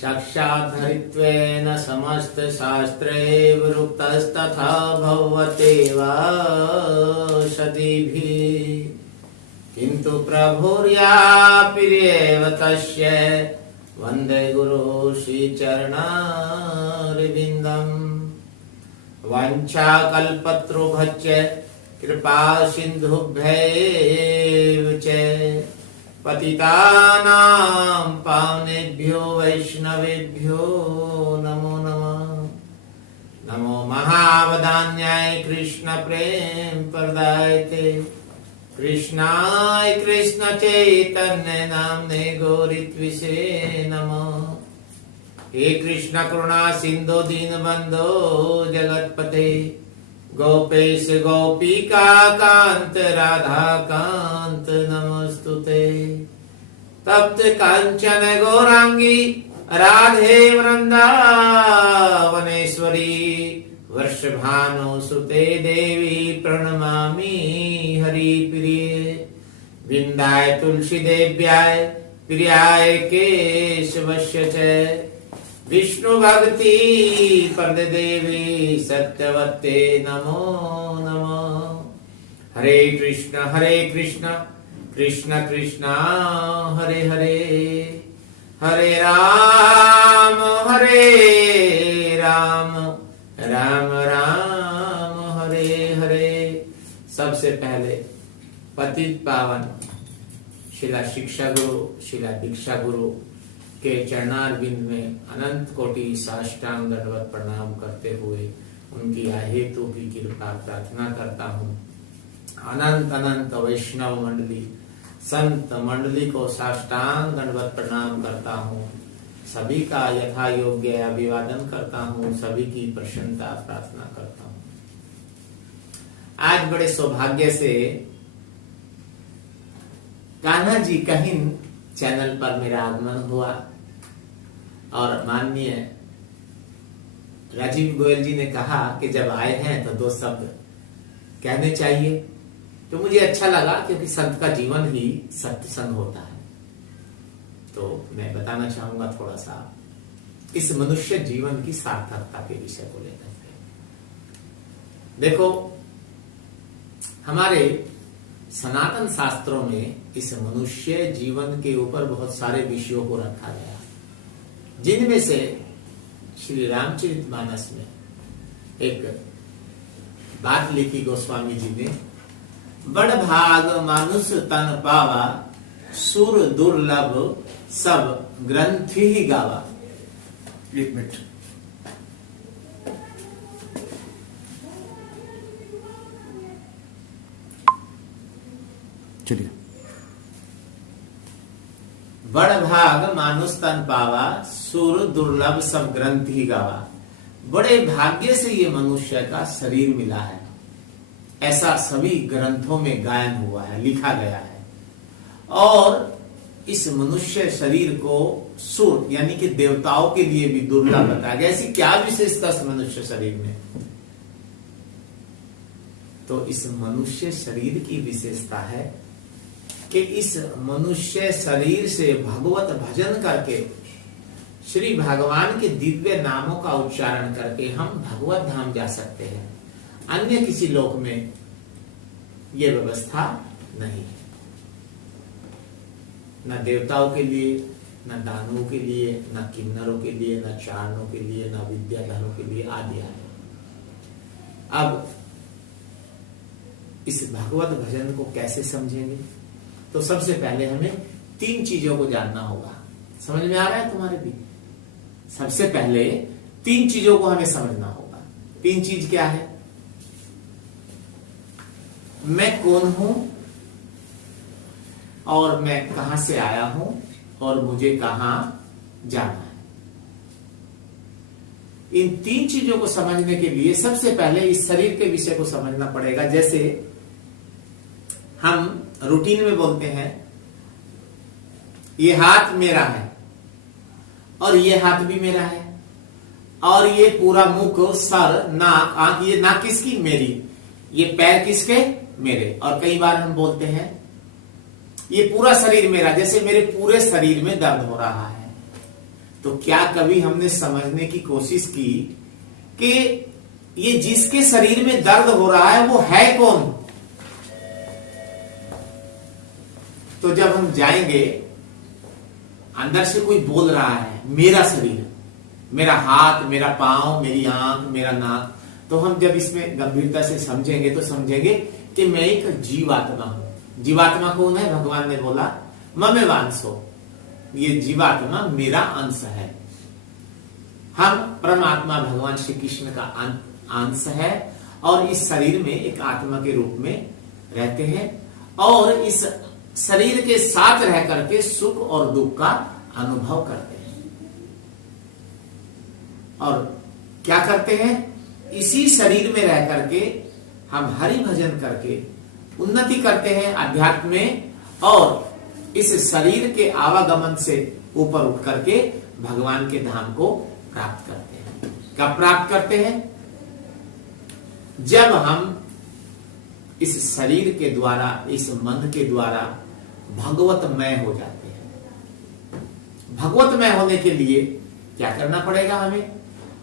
साक्षाद्धरित्वेन समस्तशास्त्रैः वृत्तस्तथा भवत्येव सदीभिः किन्तु प्रभुर्यापिरेव तस्य वन्दे गुरु श्रीचरणारविन्दम् वाञ्छाकल्पतरुभ्यश्च कृपा सिन्धुभ्यैव च पतितानां पावनेभ्यो वैष्णवेभ्यो नमो नमः। नमो महावदान्याय कृष्ण प्रेम प्रदायते कृष्णाय कृष्ण चैतन्य नामने गौरीत्विषे नमः। हे कृष्ण करुणा सिंधु दीनबंधो जगतपते गोपेश गोपिका कांत राधा कांत नमस्तुते। तप्त कांचन गौरांगी राधे वृंदावनेश्वरी वर्षभानुसुते देवी प्रणमामि हरिप्रिये। विन्दाय तुलसी देव्याय प्रियाय केशवस्य च विष्णु भक्ति प्रद देवी सत्यवते नमो नमः। हरे कृष्ण कृष्ण कृष्ण हरे हरे हरे राम राम राम हरे हरे। सबसे पहले पतित पावन शिला शिक्षा गुरु शिला दीक्षा गुरु के चरणारविंद में अनंत कोटि साष्टांग दंडवत प्रणाम करते हुए उनकी अहेतु की कृपा प्रार्थना करता हूँ। अनंत अनंत वैष्णव मंडली संत मंडली को साष्टांग दंडवत प्रणाम करता हूँ। सभी का यथा योग्य अभिवादन करता हूँ। सभी की प्रसन्नता प्रार्थना करता हूँ। आज बड़े सौभाग्य से कान्हा जी कहिन चैनल पर मेरा आगमन हुआ और माननीय राजीव गोयल जी ने कहा कि जब आए हैं तो 2 शब्द कहने चाहिए। तो मुझे अच्छा लगा क्योंकि संत का जीवन ही सत्य संग होता है। तो मैं बताना चाहूंगा थोड़ा सा इस मनुष्य जीवन की सार्थकता के विषय को लेकर के। देखो, हमारे सनातन शास्त्रों में इस मनुष्य जीवन के ऊपर बहुत सारे विषयों को रखा गया, जिनमें से श्री रामचरितमानस में एक बात लिखी गोस्वामी जी ने, बड़ भाग मानुष तन पावा सुर दुर्लभ सब ग्रंथि ही गावा। 1 मिनट। चलिए। बड़ भाग मानुष तन पावा सुर दुर्लभ सब ग्रंथ ही गावा। बड़े भाग्य से ये मनुष्य का शरीर मिला है, ऐसा सभी ग्रंथों में गायन हुआ है, लिखा गया है। और इस मनुष्य शरीर को सुर यानी कि देवताओं के लिए भी दुर्लभ बताया गया। ऐसी क्या विशेषता इस मनुष्य शरीर में? तो इस मनुष्य शरीर की विशेषता है कि इस मनुष्य शरीर से भगवत भजन करके श्री भगवान के दिव्य नामों का उच्चारण करके हम भगवत धाम जा सकते हैं। अन्य किसी लोक में यह व्यवस्था नहीं है, न देवताओं के लिए, न दानवों के लिए, न किन्नरों के लिए, न चारणों के लिए, न विद्याधरों के लिए आदि आदि। अब इस भगवत भजन को कैसे समझेंगे? तो सबसे पहले हमें 3 चीजों को जानना होगा। समझ में आ रहा है तुम्हारे भी? सबसे पहले 3 चीजों को हमें समझना होगा। 3 चीज क्या है? मैं कौन हूं, और मैं कहां से आया हूं, और मुझे कहां जाना है। इन 3 चीजों को समझने के लिए सबसे पहले इस शरीर के विषय को समझना पड़ेगा। जैसे हम रूटीन में बोलते हैं, ये हाथ मेरा है, और ये हाथ भी मेरा है, और ये पूरा मुख, सर, नाक, आंख, ये नाक किसकी? मेरी। ये पैर किसके? मेरे। और कई बार हम बोलते हैं ये पूरा शरीर मेरा, जैसे मेरे पूरे शरीर में दर्द हो रहा है। तो क्या कभी हमने समझने की कोशिश की कि ये जिसके शरीर में दर्द हो रहा है वो है कौन? तो जब हम जाएंगे, अंदर से कोई बोल रहा है मेरा शरीर, मेरा हाथ, मेरा पांव, मेरी आंख, मेरा नाक, तो हम जब इसमें गंभीरता से समझेंगे तो समझेंगे कि मैं एक जीवात्मा हूं। जीवात्मा कौन है? भगवान ने बोला ममे वांसो, ये जीवात्मा मेरा अंश है। हम परमात्मा भगवान श्री कृष्ण का अंश है और इस शरीर में एक आत्मा के रूप में रहते हैं और इस शरीर के साथ रह करके सुख और दुख का अनुभव करते हैं। और क्या करते हैं? इसी शरीर में रह करके हम हरि भजन करके उन्नति करते हैं अध्यात्म में और इस शरीर के आवागमन से ऊपर उठ करके भगवान के धाम को प्राप्त करते हैं। कब प्राप्त करते हैं? जब हम इस शरीर के द्वारा, इस मन के द्वारा भगवतमय हो जाते हैं। भगवतमय होने के लिए क्या करना पड़ेगा?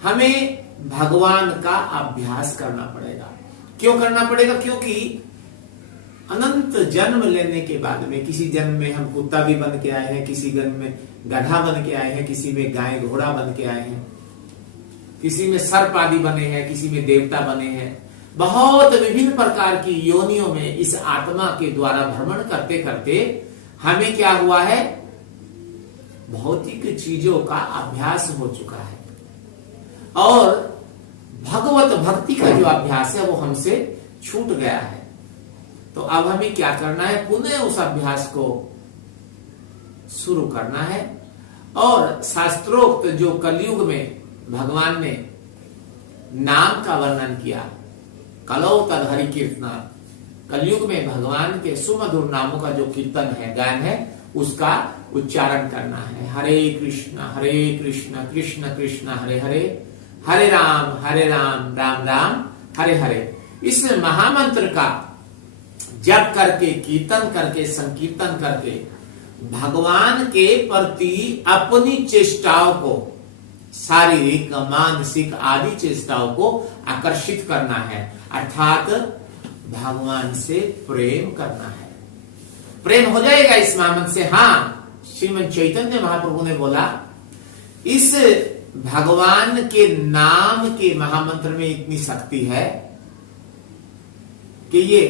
हमें भगवान का अभ्यास करना पड़ेगा। क्यों करना पड़ेगा? क्योंकि अनंत जन्म लेने के बाद में, किसी जन्म में हम कुत्ता भी बन के आए हैं, किसी जन्म में गधा बन के आए हैं, किसी में गाय घोड़ा बन के आए हैं, किसी में सर्प आदि बने हैं, किसी में देवता बने हैं। बहुत विभिन्न प्रकार की योनियों में इस आत्मा के द्वारा भ्रमण करते करते हमें क्या हुआ है? भौतिक चीजों का अभ्यास हो चुका है और भगवत भक्ति का जो अभ्यास है वो हमसे छूट गया है। तो अब हमें क्या करना है? पुनः उस अभ्यास को शुरू करना है और शास्त्रोक्त जो कलयुग में भगवान ने नाम का वर्णन किया, कलौ तद हरि कीर्तना, कलयुग में भगवान के सुमधुर नामों का जो कीर्तन है, गायन है, उसका उच्चारण करना है। हरे कृष्ण कृष्ण कृष्ण हरे हरे, हरे राम राम राम हरे हरे। इस महामंत्र का जप करके, कीर्तन करके, संकीर्तन करके भगवान के प्रति अपनी चेष्टाओं को, शारीरिक, मानसिक आदि चेष्टाओं को आकर्षित करना है, अर्थात भगवान से प्रेम करना है। प्रेम हो जाएगा इस महामंत्र से। हाँ, श्रीमद् चैतन्य महाप्रभु ने बोला इस भगवान के नाम के महामंत्र में इतनी शक्ति है कि ये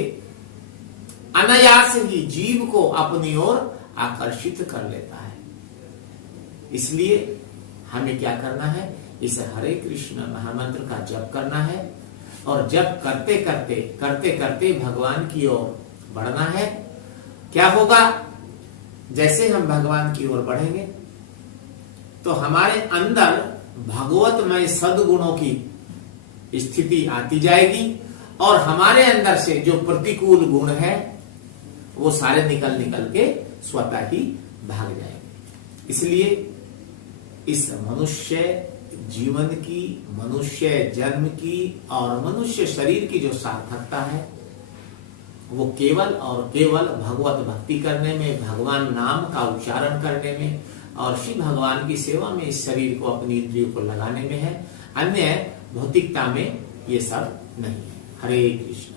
अनायास ही जीव को अपनी ओर आकर्षित कर लेता है। इसलिए हमें क्या करना है? इस हरे कृष्ण महामंत्र का जप करना है और जप करते करते भगवान की ओर बढ़ना है। क्या होगा? जैसे हम भगवान की ओर बढ़ेंगे तो हमारे अंदर भगवतमय सद्गुणों की स्थिति आती जाएगी और हमारे अंदर से जो प्रतिकूल गुण है वो सारे निकल के स्वतः ही भाग जाएंगे। इसलिए इस मनुष्य जीवन की, मनुष्य जन्म की और मनुष्य शरीर की जो सार्थकता है वो केवल और केवल भगवत भक्ति करने में, भगवान नाम का उच्चारण करने में और श्री भगवान की सेवा में इस शरीर को, अपनी इंद्रियों को लगाने में है। अन्य भौतिकता में ये सब नहीं है। हरे कृष्ण।